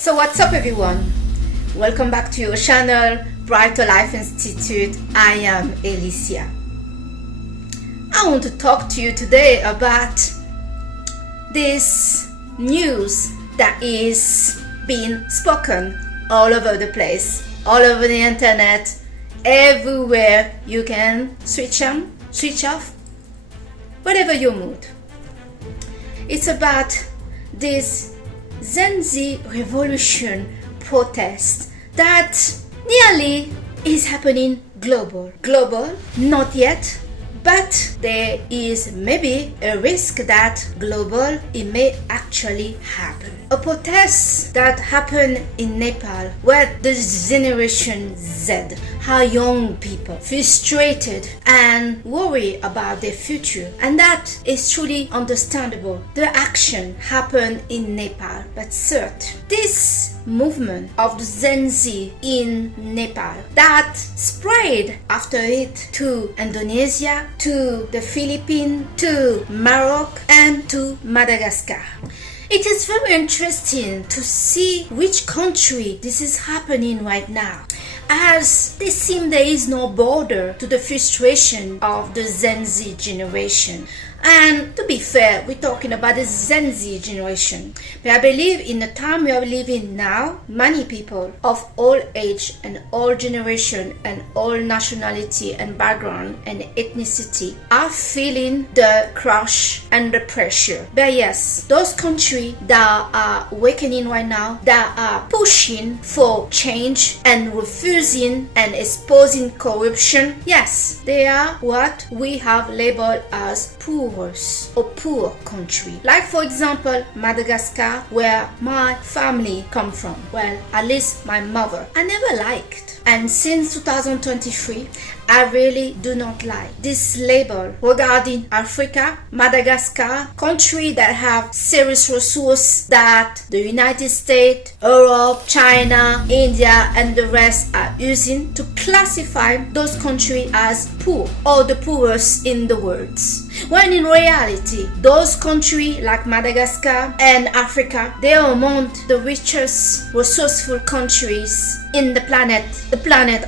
So what's up everyone? Welcome back to your channel, Brighter Life Institute. I am Alicia. I want to talk to you today about this news that is being spoken all over the place, all over the internet, everywhere you can switch on, switch off, whatever your mood. It's about this Gen Z revolution protest that nearly is happening global. Global, not yet, but there is maybe a risk that global it may actually happen. A protest that happened in Nepal where the Generation Z, our young people, frustrated and worry about their future, and that is truly understandable. The action happened in Nepal, but third, this movement of the Gen Z in Nepal that spread after it to Indonesia, to the Philippines, to Morocco, and to Madagascar. It is very interesting to see which country this is happening right now, as it seems there is no border to the frustration of the Gen Z generation. And to be fair, we're talking about the Gen Z generation. But I believe in the time we are living now, many people of all age and all generation and all nationality and background and ethnicity are feeling the crush and the pressure. But yes, those countries that are awakening right now, that are pushing for change and refusing and exposing corruption, yes, they are what we have labeled as poor or poor country. Like for example, Madagascar, where my family come from. Well, at least my mother. I never liked. And since 2023, I really do not like this label regarding Africa, Madagascar, country that have serious resources that the United States, Europe, China, India, and the rest are using to classify those countries as poor or the poorest in the world. When in reality, those countries like Madagascar and Africa, they are among the richest, resourceful countries in the planet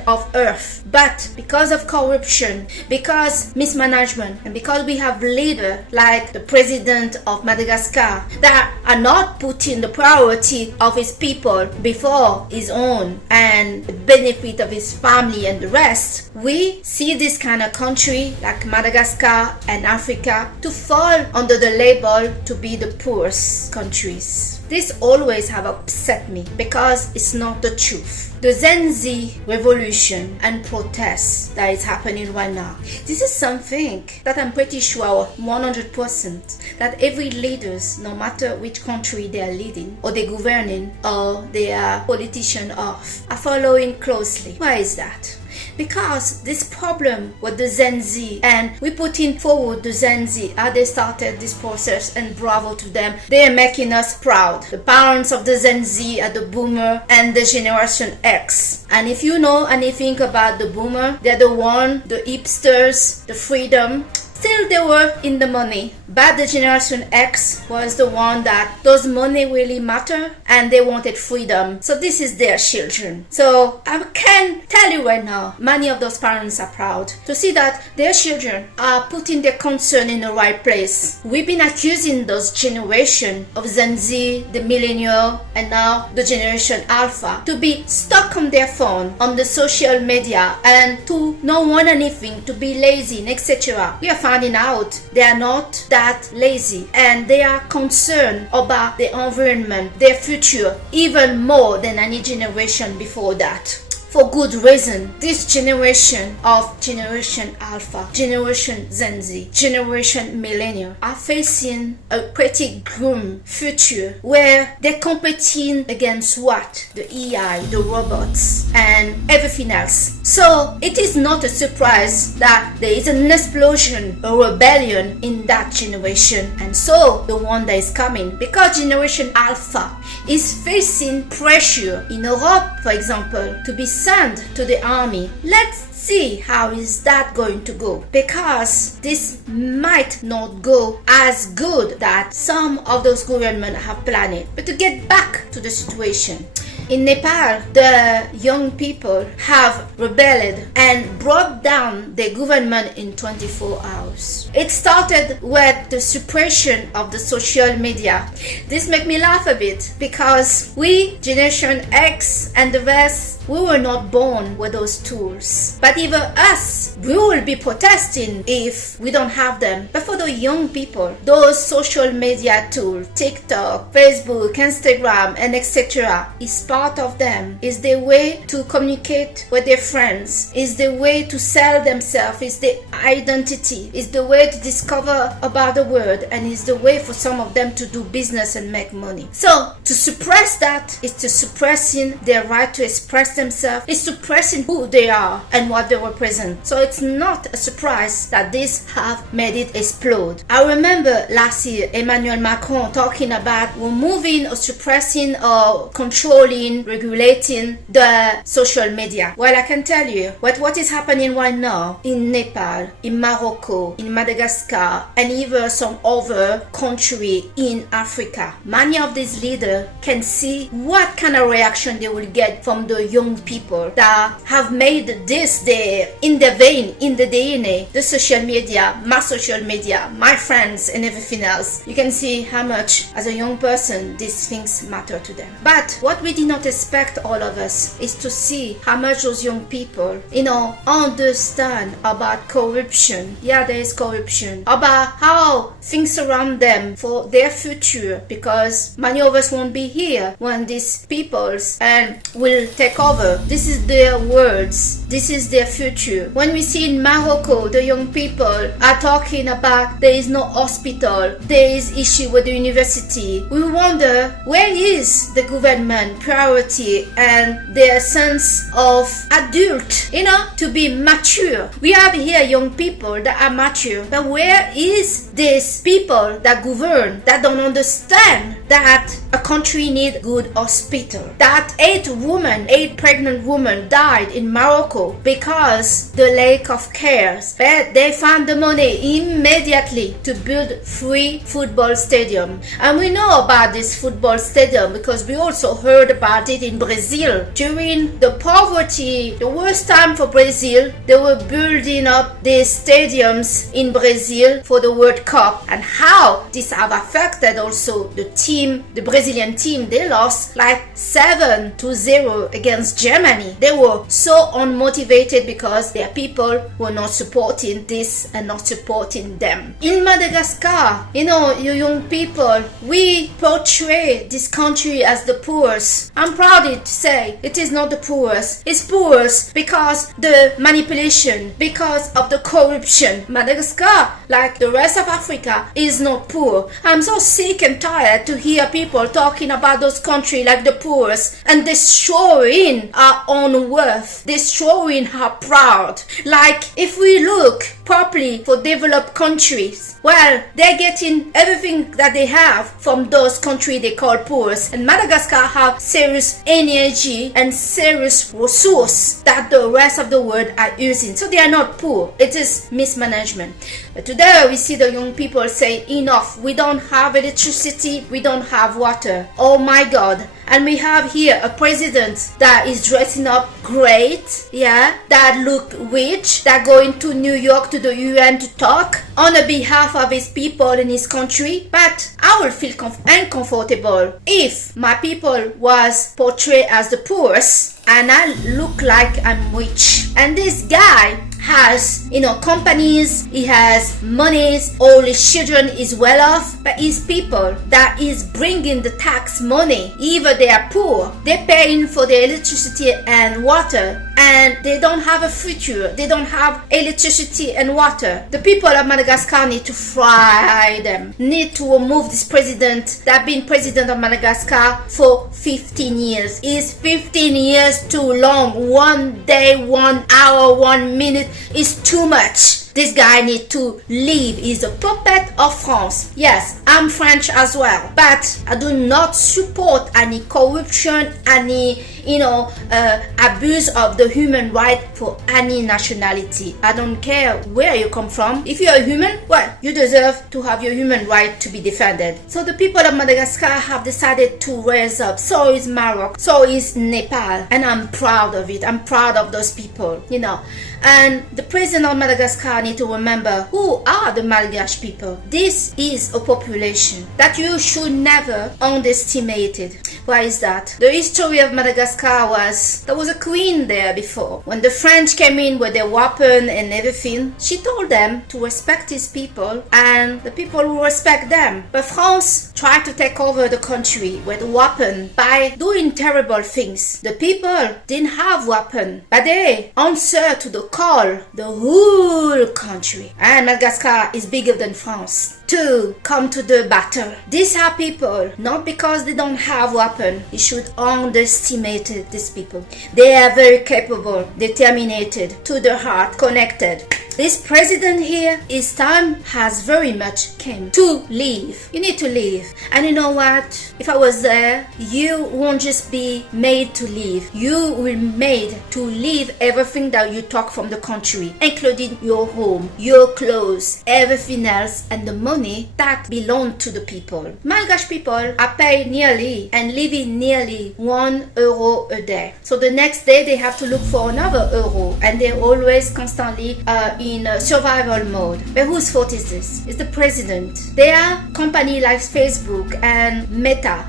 of Earth. But because of corruption, because mismanagement, and because we have leaders like the president of Madagascar that are not putting the priority of his people before his own and the benefit of his family and the rest, we see this kind of country like Madagascar and Africa to fall under the label to be the poorest countries. This always have upset me because it's not the truth. The Gen Z revolution and protest that is happening right now, this is something that I'm pretty sure 100% that every leaders, no matter which country they are leading or they're governing or they are politician of, are following closely. Why is that? Because this problem with the Gen Z, and we putting forward the Gen Z, how they started this process, and bravo to them. They are making us proud. The parents of the Gen Z are the boomer and the Generation X. And if you know anything about the boomer, they're the hipsters, the freedom. Still they were in the money, but the Generation X was the one that does money really matter and they wanted freedom. So this is their children. So I can tell you right now, many of those parents are proud to see that their children are putting their concern in the right place. We've been accusing those generation of Gen Z, the millennial, and now the Generation Alpha to be stuck on their phone, on the social media, and to not want anything, to be lazy, etc. We are finding out they are not that lazy and they are concerned about the environment, their future, even more than any generation before that. For good reason, this generation of Generation Alpha, Generation Gen Z, Generation Millennial are facing a pretty grim future where they're competing against what? The AI, the robots, and everything else. So it is not a surprise that there is an explosion, a rebellion in that generation, and so the one that is coming, because Generation Alpha is facing pressure in Europe, for example, to be sent to the army. Let's see how is that going to go, because this might not go as good that some of those governments have planned. But to get back to the situation, in Nepal, the young people have rebelled and brought down the government in 24 hours. It started with the suppression of the social media. This makes me laugh a bit, because we, Generation X and the rest, we were not born with those tools. But even us, we will be protesting if we don't have them. But for the young people, those social media tools, TikTok, Facebook, Instagram, and etc., is part of them. Is the way to communicate with their friends. Is the way to sell themselves. Is the identity. Is the way to discover about the world. And is the way for some of them to do business and make money. So to suppress that is to suppressing their right to express themselves, is suppressing who they are and what they represent. So it's not a surprise that this have made it explode. I remember last year Emmanuel Macron talking about removing or suppressing or controlling, regulating the social media. Well, I can tell you what is happening right now in Nepal, in Morocco, in Madagascar, and even some other country in Africa. Many of these leaders can see what kind of reaction they will get from the young people that have made this in the vein, in the DNA, the social media, my friends, and everything else. You can see how much, as a young person, these things matter to them. But what we did not expect, all of us, is to see how much those young people, understand about corruption. Yeah, there is corruption. About how things around them for their future, because many of us won't be here when these peoples will take over. This is their words. This is their future. When we see in Morocco, the young people are talking about there is no hospital, there is issue with the university. We wonder, where is the government priority and their sense of adult, to be mature? We have here young people that are mature, but where is these people that govern, that don't understand that a country needs good hospital? That 8 pregnant women died in Morocco because the lack of care. But they found the money immediately to build 3 football stadium. And we know about this football stadium because we also heard about it in Brazil. During the poverty, the worst time for Brazil, they were building up these stadiums in Brazil for the World Cup. And how this have affected also the team, the Brazilian team. They lost like 7-0 against Germany. They were so unmotivated because their people were not supporting this and not supporting them. In Madagascar, you young people, we portray this country as the poorest. I'm proud to say it is not the poorest. It's poorest because the manipulation, because of the corruption. Madagascar, like the rest of Africa, is not poor. I'm so sick and tired to hear people talking about those countries like the poorest and destroying our own worth, destroying our proud. Like, if we look properly for developed countries, well, they're getting everything that they have from those countries they call poor. And Madagascar have serious energy and serious resource that the rest of the world are using. So they are not poor. It is mismanagement. But today we see the young people say, enough, we don't have electricity, we don't have water. Oh my God. And we have here a president that is dressing up great, that look rich, that going to New York to the UN to talk on the behalf of his people in his country. But I will feel uncomfortable if my people was portrayed as the poorest and I look like I'm rich. And this guy has, companies, he has monies, all his children is well off, but his people that is bringing the tax money, even they are poor, they're paying for the electricity and water, and they don't have a future, they don't have electricity and water. The people of Madagascar need to fry them, need to remove this president that been president of Madagascar for 15 years. Is 15 years too long? 1 day, 1 hour, 1 minute is too much. This guy needs to leave. He's a puppet of France. Yes, I'm French as well, but I do not support any corruption, any abuse of the human right for any nationality. I don't care where you come from. If you're a human, well, you deserve to have your human right to be defended. So the people of Madagascar have decided to raise up. So is Morocco, so is Nepal, and I'm proud of it. I'm proud of those people, And the president of Madagascar need to remember who are the Malgache people. This is a population that you should never underestimate it. Why is that? The history of Madagascar was, there was a queen there before. When the French came in with their weapon and everything, she told them to respect his people and the people will respect them. But France tried to take over the country with a weapon by doing terrible things. The people didn't have weapon, but they answered to the call, the whole country. And Madagascar is bigger than France to come to the battle. These are people, not because they don't have weapon. You should underestimate these people. They are very capable, determined, to the heart, connected. This president here, his time has very much came to leave. You need to leave. And you know what? If I was there, you won't just be made to leave. You will be made to leave everything that you took from the country, including your home, your clothes, everything else, and the money that belong to the people. Malgache people are paid nearly and living nearly €1 a day. So the next day they have to look for another euro, and they're always constantly in survival mode. But whose fault is this? It's the president. There are companies like Facebook and Meta,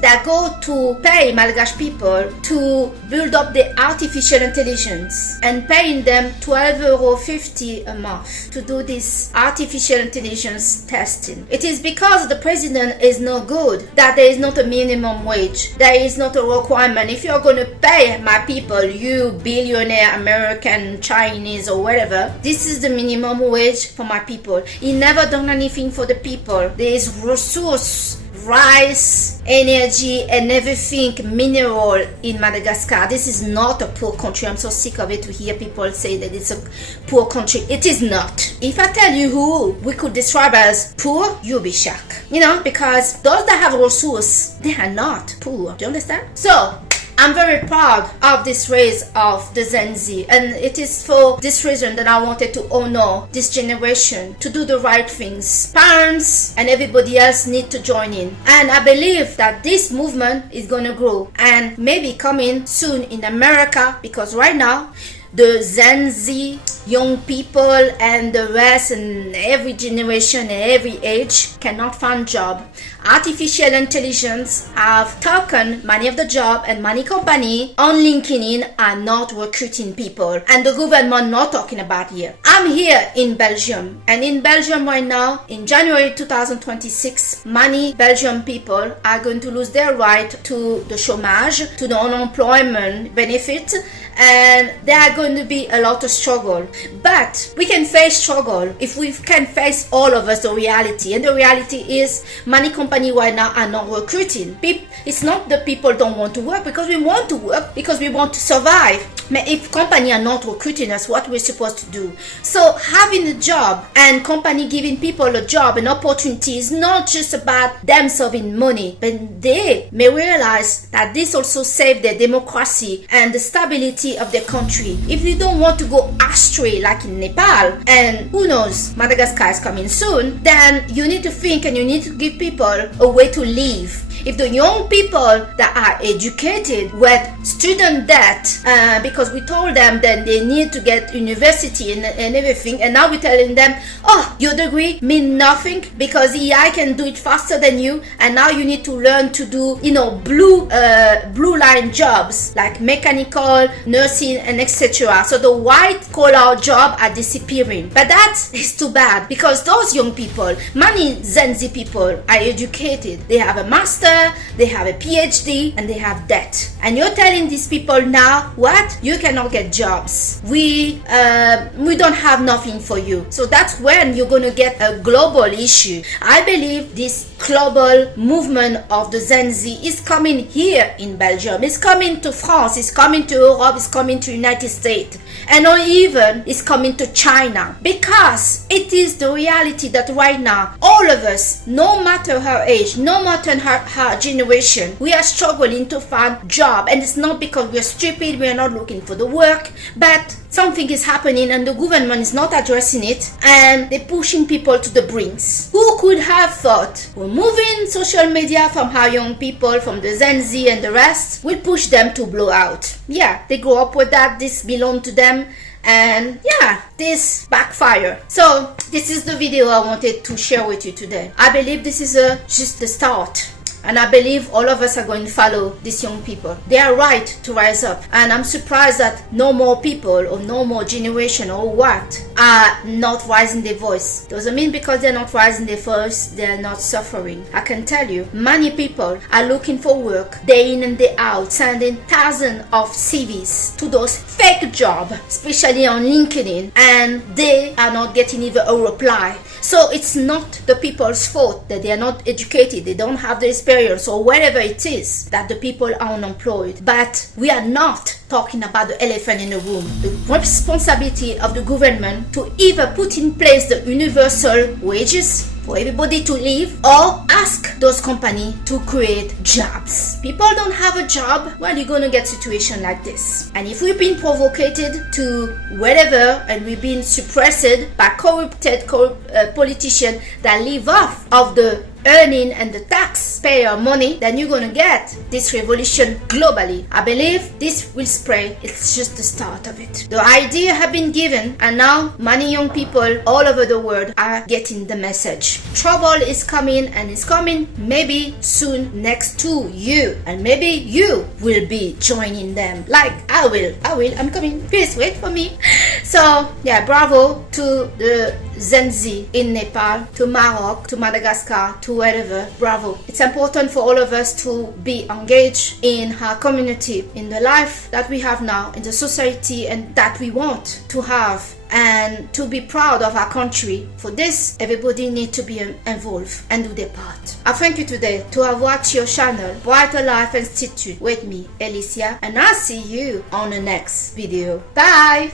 that go to pay Malgache people to build up the artificial intelligence and paying them €12.50 a month to do this artificial intelligence testing. It is because the president is no good that there is not a minimum wage. There is not a requirement. If you're going to pay my people, you billionaire, American, Chinese or whatever, this is the minimum wage for my people. He never done anything for the people. There is resource, rice, energy and everything mineral in Madagascar. This is not a poor country. I'm so sick of it to hear people say that it's a poor country. It is not. If I tell you who we could describe as poor, you'll be shocked. Because those that have resources, they are not poor. Do you understand? So I'm very proud of this race of the Gen Z, and it is for this reason that I wanted to honor this generation to do the right things. Parents and everybody else need to join in, and I believe that this movement is going to grow and maybe coming soon in America, because right now the Gen Z young people and the rest and every generation and every age cannot find job. Artificial intelligence have taken many of the job, and many company on LinkedIn are not recruiting people, and the government not talking about here. I'm here in Belgium, and in Belgium right now in January 2026 many Belgian people are going to lose their right to the chômage, to the unemployment benefit, and there are going to be a lot of struggle. But we can face struggle if we can face all of us the reality, and the reality is many companies right now are not recruiting. It's not that people don't want to work, because we want to work because we want to survive. But if companies are not recruiting us, what we're supposed to do? So having a job and company giving people a job and opportunity is not just about them saving money, but they may realize that this also saves their democracy and the stability of their country. If you don't want to go astray like in Nepal, and who knows, Madagascar is coming soon, then you need to think and you need to give people a way to live. If the young people that are educated with student debt, because we told them that they need to get university and everything, and now we're telling them, oh, your degree means nothing because AI can do it faster than you, and now you need to learn to do, blue line jobs like mechanical, nursing, and etc. So the white collar jobs are disappearing. But that is too bad, because those young people, many Gen Z people are educated. They have a master, they have a PhD, and they have debt. And you're telling these people now, what? You cannot get jobs. We don't have nothing for you. So that's when you're going to get a global issue. I believe this global movement of the Gen Z is coming here in Belgium, it's coming to France, it's coming to Europe, it's coming to United States, and or even it's coming to China, because it is the reality that right now all of us, no matter her age, no matter her generation, we are struggling to find job. And it's not because we're stupid, we are not looking for the work, but something is happening and the government is not addressing it, and they're pushing people to the brinks. Who could have thought removing social media from our young people, from the Gen Z and the rest, will push them to blow out? Yeah, they grow up with that, this belongs to them, and yeah, this backfire. So this is the video I wanted to share with you today. I believe this is just the start, and I believe all of us are going to follow these young people. They are right to rise up, and I'm surprised that no more people or no more generation or what are not raising their voice. Doesn't mean because they're not raising their voice they're not suffering. I can tell you, many people are looking for work day in and day out, sending thousands of CVs to those fake jobs, especially on LinkedIn, and they are not getting even a reply. So it's not the people's fault that they are not educated, they don't have the experience or whatever it is that the people are unemployed. But we are not talking about the elephant in the room. The responsibility of the government to either put in place the universal wages for everybody to live, or ask those companies to create jobs. People don't have a job, well, you're gonna get situation like this. And if we've been provoked to whatever, and we've been suppressed by corrupted politicians that live off of the earning and the taxpayer money, then you're gonna get this revolution globally. I believe this will spread. It's just the start of it. The idea have been given, and now many young people all over the world are getting the message. Trouble is coming, and it's coming maybe soon next to you, and maybe you will be joining them. Like I will, I'm coming. Please wait for me. So yeah, bravo to the Gen Z in Nepal, to Morocco, to Madagascar, to wherever. Bravo. It's important for all of us to be engaged in our community, in the life that we have now, in the society, and that we want to have, and to be proud of our country. For this, everybody needs to be involved and do their part. I thank you today to have watched your channel, Brighter Life Institute, with me, Alicia, and I'll see you on the next video. Bye!